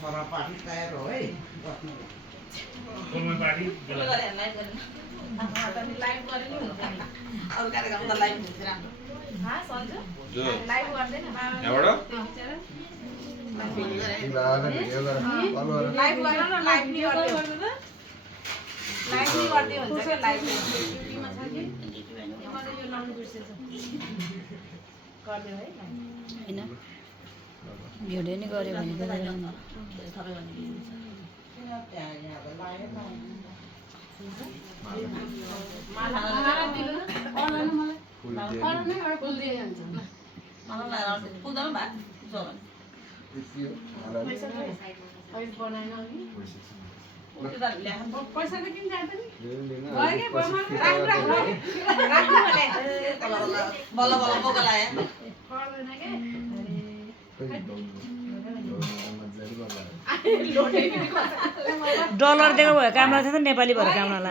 छोरा पार्टी तयार हो है कोमल पार्टी लाइभ गरे नि हुन्छ नि अरु कार्यक्रम त लाइभ हुन्छ राम्रो हा सन्जु जो लाइभ गर्दैन यहाँबाट लाइभ गरेर न लाइभ नि गर्दै लाइभ नि गर्दै हुन्छ के लाइभ ड्युटीमा छ कि मैले यो लाउनु बिर्सेछु गर्दै है हैन भिडियो नि गर्यो भने त थपे भने दिन्छ माला दिनु न अनलाइन मलाई अनलाइन एउटा फुल दिइहाल्छ मलाई पुग्दैन भा पैसा बनाएन अघि पैसा पैसा त किन जान्छ नि गयो के राख्नु भने बल्ल बल्ल बोका लाए पर्दैन के डलर दिएको भए कामला थियो त नेपाली भएर कामला